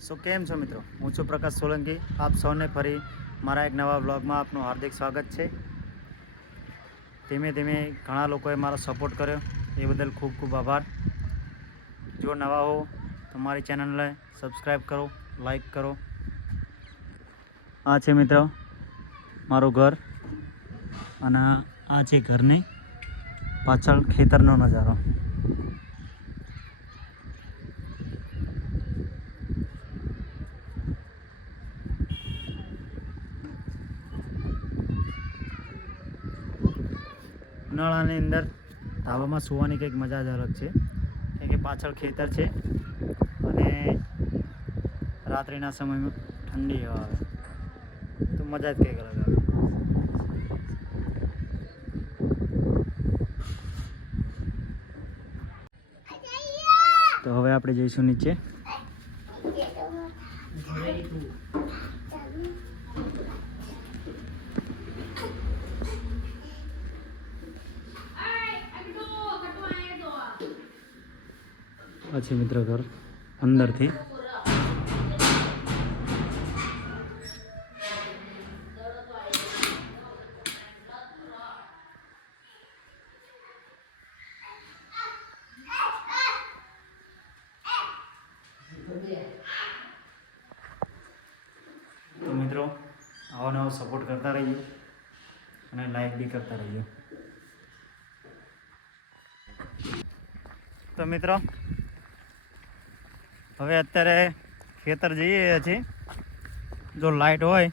સો કેમ છો મિત્રો? હું છું પ્રકાશ સોલંકી. આપ સૌને ફરી મારા એક નવા બ્લોગમાં આપનું હાર્દિક સ્વાગત છે. ધીમે ધીમે ઘણા લોકોએ મારો સપોર્ટ કર્યો. એ બદલ ખૂબ ખૂબ આભાર. જો નવા હો તો મારી ચેનલને સબસ્ક્રાઈબ કરો લાઈક કરો. આ છે મિત્રો મારું ઘર અને આ છે ઘરની પાછળ ખેતરનો નજારો. ઉનાળાની અંદર ધાબામાં સૂવાની કંઈક મજા જ અલગ છે. કેમ કે પાછળ ખેતર છે અને રાત્રિના સમયમાં ઠંડી હવા આવે. તો મજા જ કંઈક અલગ આવે. તો હવે આપણે જઈશું નીચે. પછી મિત્ર ઘર અંદરથી. તો મિત્રો, આવો નવો સપોર્ટ કરતા રહીએ અને લાઈક બી કરતા રહીએ. તો મિત્રો હવે અત્યારે ખેતર જઈએ છીએ. જો લાઈટ હોય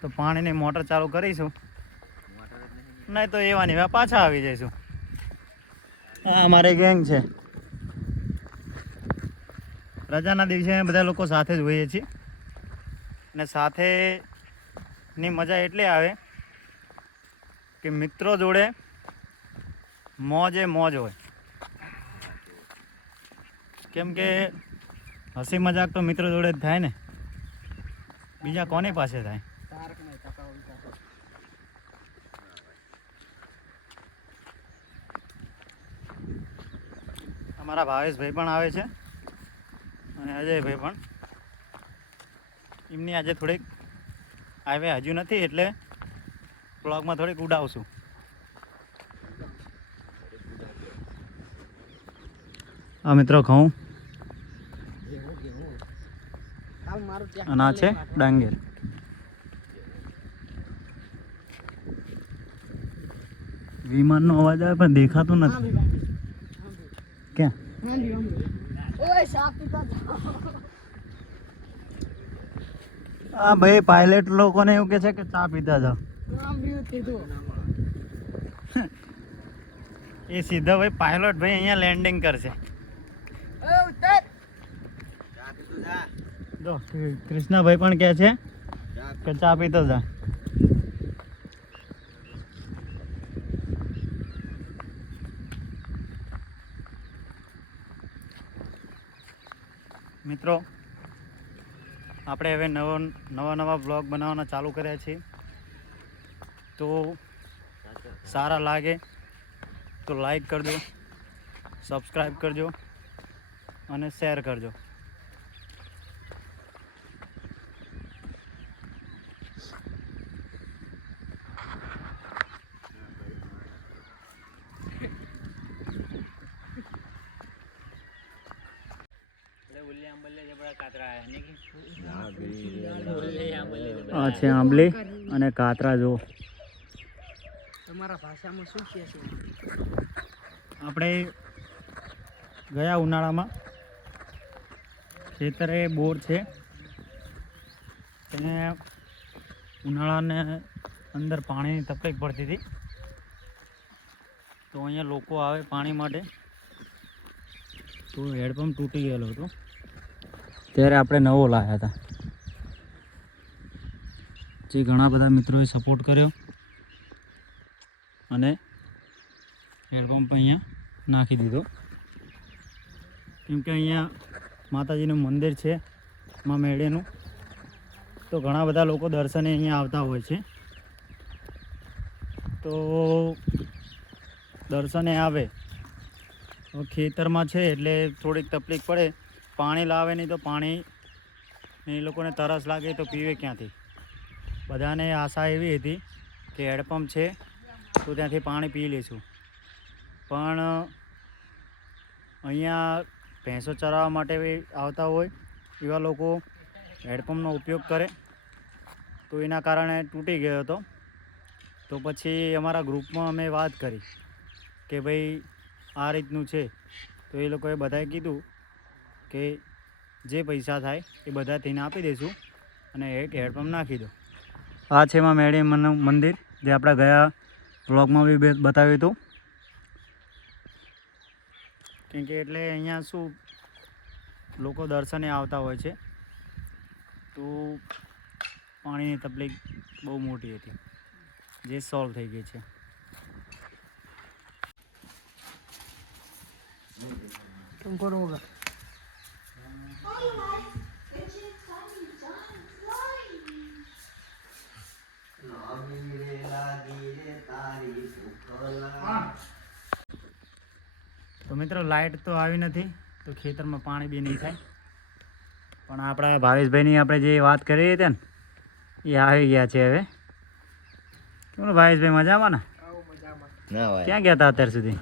તો પાણીની મોટર ચાલુ કરીશું. નહીં તો એવાની હવે પાછા આવી જઈશું. હા અમારી ગેંગ છે. રજાના દિવસે બધા લોકો સાથે જ હોઈએ છીએ. અને સાથેની મજા એટલી આવે કે મિત્રો જોડે મોજે મોજ હોય. કેમ કે હસી મજાક તો મિત્રો જોડે જ થાય ને. બીજા કોની પાસે થાય? અમારા ભાવેશભાઈ પણ આવે છે અને અજયભાઈ પણ. એમની આજે થોડીક આવે હજુ નથી એટલે બ્લોગમાં થોડીક ઉડાવશું. આ મિત્રો, ઘઉં. અને આ છે ડાંગેર. વિમાનનો અવાજ આવે પણ દેખાતું નથી. ક્યાં? આ ભાઈ પાયલટ લોકોને એવું કે છે કે ચા પીતા જાઓ. એ સીધા ભાઈ પાયલોટ ભાઈ અહીંયા લેન્ડિંગ કરશે. જો કૃષ્ણભાઈ પણ કહે છે કે ચા પીતો જા. મિત્રો, આપણે હવે નવો, નવા નવા બ્લોગ બનાવવાના ચાલુ કર્યા છીએ. તો સારા લાગે તો લાઈક કરજો, સબસ્ક્રાઈબ કરજો અને શેર કરજો. આ છે આંબલી અને કાતરા જો તમારા ભાષામાં શું કહે છે? આપણે ગયા ઉનાળામાં. ખેતરે બોર છે. તેને ઉનાળાને અંદર પાણીની તકલીફ પડતી હતી. તો અહીંયા લોકો આવે પાણી માટે. તો હેડપંપ તૂટી ગયેલો હતો. ત્યારે આપણે નવો લાવ્યા હતા. જે ઘણા બધા મિત્રોએ સપોર્ટ કર્યો. અને હેડપંપ અહીંયા નાખી દીધો. કેમ કે અહીંયા માતાજીનું મંદિર છે, મા મેળેનું. તો ઘણા બધા લોકો દર્શને અહીંયા આવતા હોય છે. તો દર્શને આવે. ખેતરમાં છે એટલે થોડીક તકલીફ પડે. પાણી લાવે નહીં તો પાણી એ લોકોને તરસ લાગે તો પીવે ક્યાંથી? બધાને આશા એવી હતી કે હેડપંપ છે તો ત્યાંથી પાણી પી લઈશું. પણ અહીંયા ભેંસો ચરાવવા માટે આવતા હોય એવા લોકો હેડપંપનો ઉપયોગ કરે તો એના કારણે તૂટી ગયો હતો. તો પછી અમારા ગ્રુપમાં અમે વાત કરી કે ભાઈ આ રીતનું છે. તો એ લોકોએ બધાએ કીધું કે જે પૈસા થાય એ બધા થઈને આપી દઈશું અને એક હેડપંપ નાખી દો. આ છે એમાં મેળી મન- મંદિર જે આપણે ગયા વ્લોગમાં બી બે- બતાવ્યું હતું. કેમ કે એટલે અહીંયા શું લોકો દર્શને આવતા હોય છે તો પાણીની તકલીફ બહુ મોટી હતી જે સોલ્વ થઈ ગઈ છે. તો મિત્રો લાઇટ તો આવી નથી તો ખેતરમાં પાણી બી નહીં થાય. પણ આપણા ભાવેશભાઈની આપણે જે વાત કરી હતી ને એ આવી ગયા છે હવે. કેમ ભાવેશભાઈ મજામાં ને? ક્યાં ગયા હતા અત્યાર સુધી?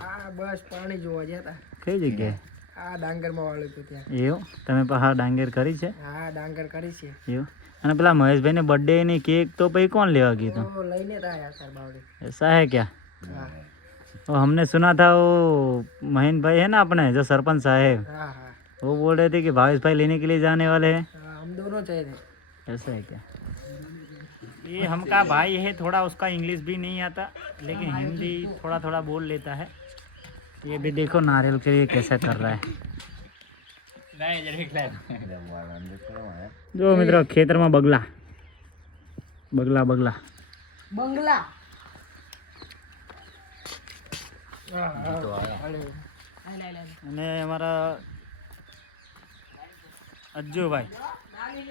કઈ જગ્યાએ? આ ડાંગરમાં વાળું હતું ત્યાં. એવું? તમે પહાડ ડાંગર કરી છે? હા ડાંગર કરી છે. એવું? અને પેલા મહેશભાઈને બર્થડે ની કેક તો પછી કોણ લેવા ગયું હતું તો લઈને જ આયા સર બાવડી ऐसा है क्या હા वो हमने सुना था वो महीन भाई है ना अपने जो सरपंच साहब हाँ हाँ वो बोल रहे थे कि भावेश भाई लेने के लिए जाने वाले हैं हाँ, हम दोनों चाहिए थे ऐसा है क्या ये हमका भाई है थोड़ा उसका इंग्लिश भी नहीं आता लेकिन हिंदी थोड़ा थोड़ा बोल लेता है ये भी देखो नारियल के लिए कैसा कर रहा है જો મિત્રો ખેતરમાં બગલા. બગલા બગલા. બંગલા. અને અમારા અજ્જુભાઈ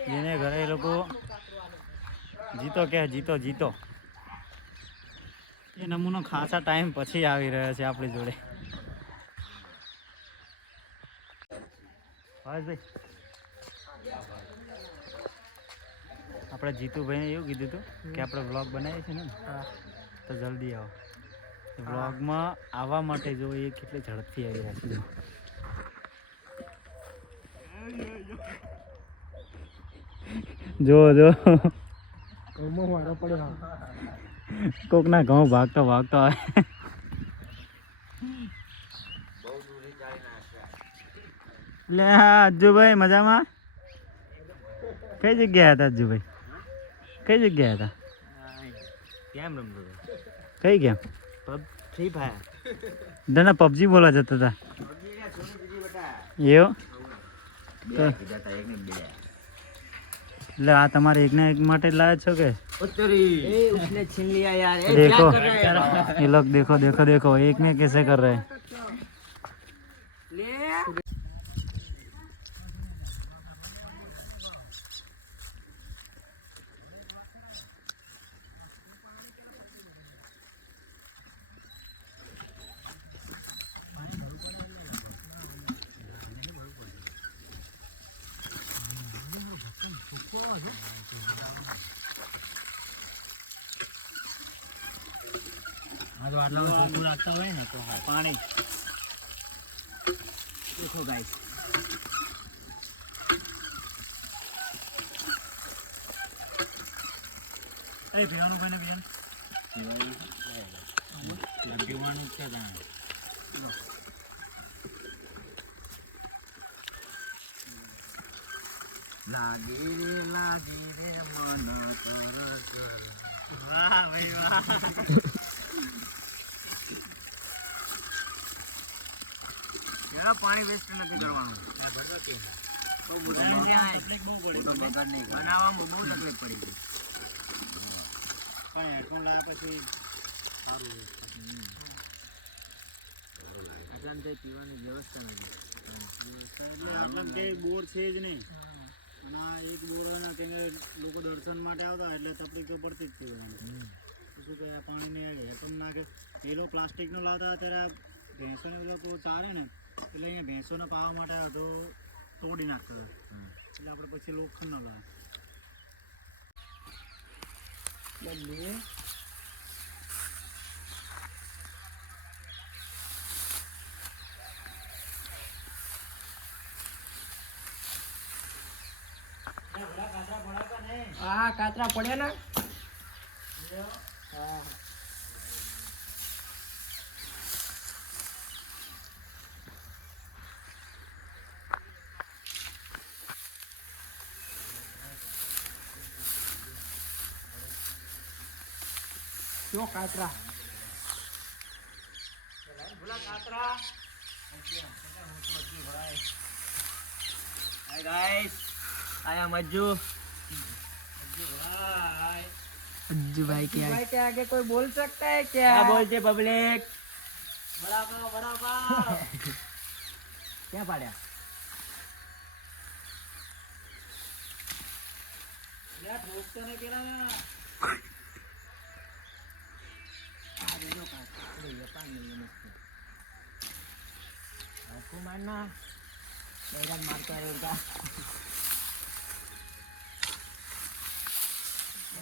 જેને ઘરે એ લોકો જીતો કે જીતો જીતો. એ નમૂનો ખાસા ટાઈમ પછી આવી રહ્યો છે આપણી જોડે. ભાવેશભાઈ આપણે જીતુભાઈને એવું કીધું હતું કે આપણે વ્લોગ બનાવીએ છીએ ને તો જલ્દી આવો. વ્લોગમાં આવવા માટે જો એ કેટલી ઝડપથી આવી રહ્યા છે જો. જો કોકના ઘઉં ભાગતો ભાગતો આવે. લે હા અજ્જુભાઈ મજામાં કઈ જગ્યાએ હતા અજ્જુભાઈ કઈ જગ્યાએ હતા કેમ રમતો કઈ ગેમ ફ્રી ફાયર ના પબજી બોલા જતા હતા એવું બે કીધા તા એક ને બે એટલે આ તમારે એકને એક માટે જ લાયા છો કે ઉત્તરી એ उसने छीन लिया यार देखो ये लोग देखो देखो देखो एक में कैसे कर रहे हैं હા તો આટલા ચોખ્ખું લાગતા હોય ને તો હા. પાણી. દેખો ગાઈસ. અરે પીવાનું કોઈને પીવાનું પીવાનું છે તાણે. લાગી રે લાગી રે મન કર કર વાહ ભાઈ વાહ યાર પાણી વેસ્ટ નથી કરવાનું. બનાવવામાં બહુ તકલીફ પડી ગઈ. પણ હેડફોન લાવ્યા પછી સારું પીવાની વ્યવસ્થા નથી. બોર છે જ નહીં. અને આ એક દોરાના કેને લોકો દર્શન માટે આવતા એટલે તકલીફ તો પડતી જ પીવાની શું કહે આ પાણીની હેકમ નાખે પેલો પ્લાસ્ટિકનો લાવતા ત્યારે આ ભેંસોને બધો તો ચારે ને એટલે અહીંયા ભેંસોને પાવા માટે આવ્યો તો તોડી નાખતો એટલે આપણે પછી લોખંડ ના લાગે હા કાતરા પડે ને. હા. જો કાતરા. ભૂલા કાતરા. હાય ગાઈસ આઈ એમ अज्जू भाई क्या भाई के आगे कोई बोल सकता है क्या क्या बोलते पब्लिक क्या पाड़ा आपको मारना मेरा मारता रहेगा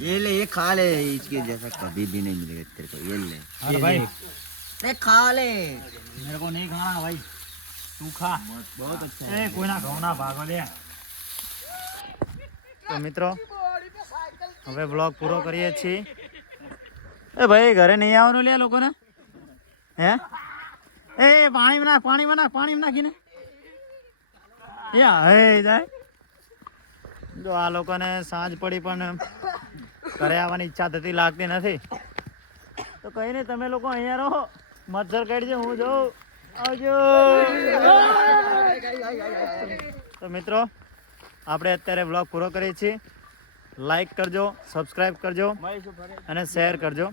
ये ले ये खा ले इसके जैसा कभी भी नहीं मिलेगा तेरे को ये ले अरे भाई ले खा ले मेरे को नहीं खाना भाई तू खा बहुत अच्छा એ કોઈના ઘઉંના ભાગો લે તો મિત્રો હવે બ્લોગ પૂરો કરીએ છીએ એ ભાઈ ઘરે નહીં આવવાનું લે લોકોને હે એ પાણી નાખ પાણી નાખ પાણી નાખીને યા હે જાય જો આ લોકોને સાંજ પડી પણ ઘરે આવવાની ઈચ્છા થતી લાગતી નથી. તો કઈ નહીં તમે લોકો અહીંયા રહો. મચ્છર કાઢજો હું જોઉં. આવજો. તો મિત્રો આપણે અત્યારે બ્લોગ પૂરો કરીએ છીએ. લાઈક કરજો સબસ્ક્રાઈબ કરજો અને શેર કરજો.